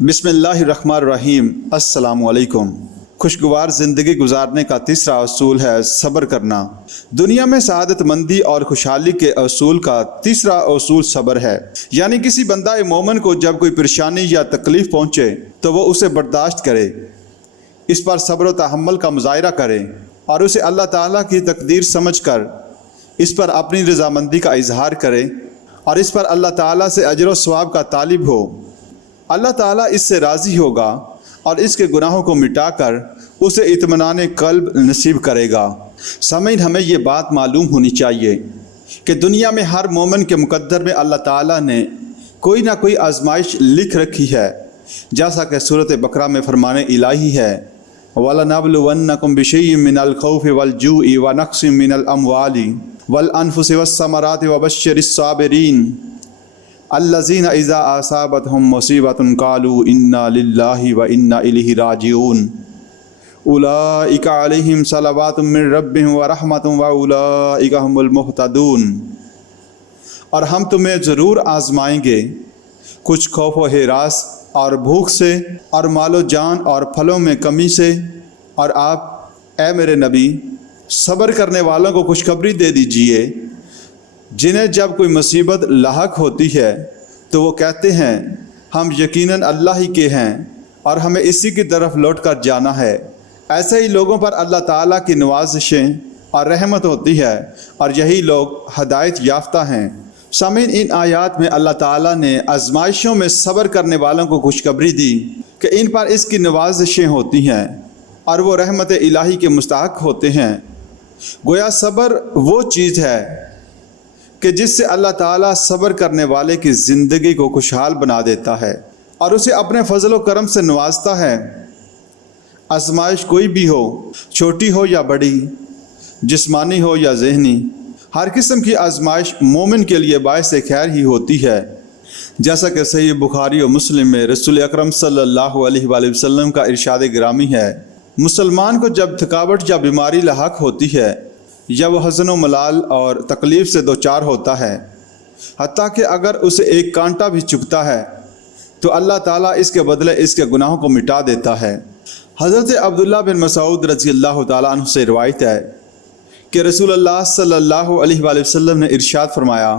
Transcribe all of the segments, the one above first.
بسم اللہ الرحمن الرحیم۔ السلام علیکم۔ خوشگوار زندگی گزارنے کا تیسرا اصول ہے صبر کرنا۔ دنیا میں سعادت مندی اور خوشحالی کے اصول کا تیسرا اصول صبر ہے، یعنی کسی بندہ مومن کو جب کوئی پریشانی یا تکلیف پہنچے تو وہ اسے برداشت کرے، اس پر صبر و تحمل کا مظاہرہ کرے اور اسے اللہ تعالیٰ کی تقدیر سمجھ کر اس پر اپنی رضامندی کا اظہار کرے اور اس پر اللہ تعالیٰ سے اجر و ثواب کا طالب ہو۔ اللہ تعالیٰ اس سے راضی ہوگا اور اس کے گناہوں کو مٹا کر اسے اطمینان قلب نصیب کرے گا۔ سامعین، ہمیں یہ بات معلوم ہونی چاہیے کہ دنیا میں ہر مومن کے مقدر میں اللہ تعالیٰ نے کوئی نہ کوئی آزمائش لکھ رکھی ہے، جیسا کہ سورۃ بقرہ میں فرمان الہی ہے وَلَنَبْلُوَنَّكُمْ بِشَيْءٍ مِّنَ الْخَوْفِ وَالْجُوعِ وَنَقْصٍ مِّنَ الْأَمْوَالِ وَالْأَنفُسِ وَالثَّمَرَاتِ وَبَشِّرِ الصَّابِرِينَ الَّذِينَ إِذَا أَصَابَتْهُم مُّصِيبَةٌ قَالُوا إِنَّا لِلَّهِ وَإِنَّا إِلَيْهِ راجعون أُولَٰئِكَ عَلَيْهِمْ صَلَوَاتٌ مِّن رَّبِّهِمْ وَرَحْمَةٌ وَأُولَٰئِكَ هُمُ الْمُهْتَدُونَ۔ اور ہم تمہیں ضرور آزمائیں گے، کچھ خوف و ہراس اور بھوک سے اور مال و جان اور پھلوں میں کمی سے، اور آپ اے میرے نبی صبر کرنے والوں کو خوشخبری دے دیجئے جنہیں جب کوئی مصیبت لاحق ہوتی ہے تو وہ کہتے ہیں ہم یقیناً اللہ ہی کے ہیں اور ہمیں اسی کی طرف لوٹ کر جانا ہے۔ ایسے ہی لوگوں پر اللہ تعالیٰ کی نوازشیں اور رحمت ہوتی ہے اور یہی لوگ ہدایت یافتہ ہیں۔ سامعین، ان آیات میں اللہ تعالیٰ نے آزمائشوں میں صبر کرنے والوں کو خوشخبری دی کہ ان پر اس کی نوازشیں ہوتی ہیں اور وہ رحمت الہی کے مستحق ہوتے ہیں۔ گویا صبر وہ چیز ہے کہ جس سے اللہ تعالیٰ صبر کرنے والے کی زندگی کو خوشحال بنا دیتا ہے اور اسے اپنے فضل و کرم سے نوازتا ہے۔ آزمائش کوئی بھی ہو، چھوٹی ہو یا بڑی، جسمانی ہو یا ذہنی، ہر قسم کی آزمائش مومن کے لیے باعث خیر ہی ہوتی ہے، جیسا کہ صحیح بخاری و مسلم میں رسول اکرم صلی اللہ علیہ وآلہ وسلم کا ارشاد گرامی ہے، مسلمان کو جب تھکاوٹ یا بیماری لاحق ہوتی ہے یا وہ حزن و ملال اور تکلیف سے دوچار ہوتا ہے، حتیٰ کہ اگر اسے ایک کانٹا بھی چبھتا ہے تو اللہ تعالیٰ اس کے بدلے اس کے گناہوں کو مٹا دیتا ہے۔ حضرت عبداللہ بن مسعود رضی اللہ تعالیٰ عنہ سے روایت ہے کہ رسول اللہ صلی اللہ علیہ وآلہ وسلم نے ارشاد فرمایا،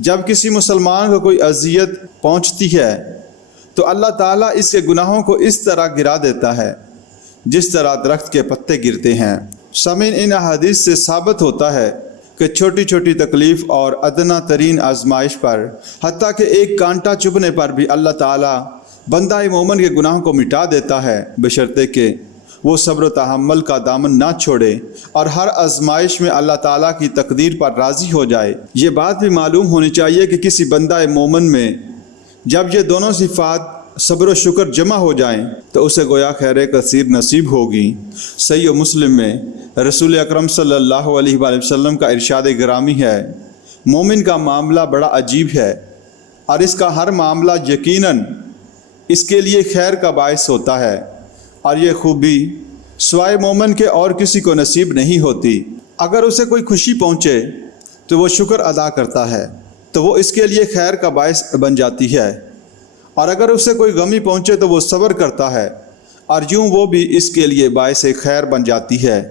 جب کسی مسلمان کو کوئی اذیت پہنچتی ہے تو اللہ تعالیٰ اس کے گناہوں کو اس طرح گرا دیتا ہے جس طرح درخت کے پتے گرتے ہیں۔ سامعین، ان احادیث سے ثابت ہوتا ہے کہ چھوٹی چھوٹی تکلیف اور ادنا ترین آزمائش پر، حتیٰ کہ ایک کانٹا چبھنے پر بھی اللہ تعالیٰ بندہ مومن کے گناہوں کو مٹا دیتا ہے، بشرطے کہ وہ صبر و تحمل کا دامن نہ چھوڑے اور ہر آزمائش میں اللہ تعالیٰ کی تقدیر پر راضی ہو جائے۔ یہ بات بھی معلوم ہونی چاہیے کہ کسی بندہ مومن میں جب یہ دونوں صفات صبر و شکر جمع ہو جائیں تو اسے گویا خیر کثیر نصیب ہوگی۔ صحیح مسلم میں رسول اکرم صلی اللہ علیہ وآلہ وسلم کا ارشاد گرامی ہے، مومن کا معاملہ بڑا عجیب ہے اور اس کا ہر معاملہ یقیناً اس کے لیے خیر کا باعث ہوتا ہے، اور یہ خوبی سوائے مومن کے اور کسی کو نصیب نہیں ہوتی۔ اگر اسے کوئی خوشی پہنچے تو وہ شکر ادا کرتا ہے تو وہ اس کے لیے خیر کا باعث بن جاتی ہے، اور اگر اسے کوئی غمی پہنچے تو وہ صبر کرتا ہے اور یوں وہ بھی اس کے لیے باعث خیر بن جاتی ہے۔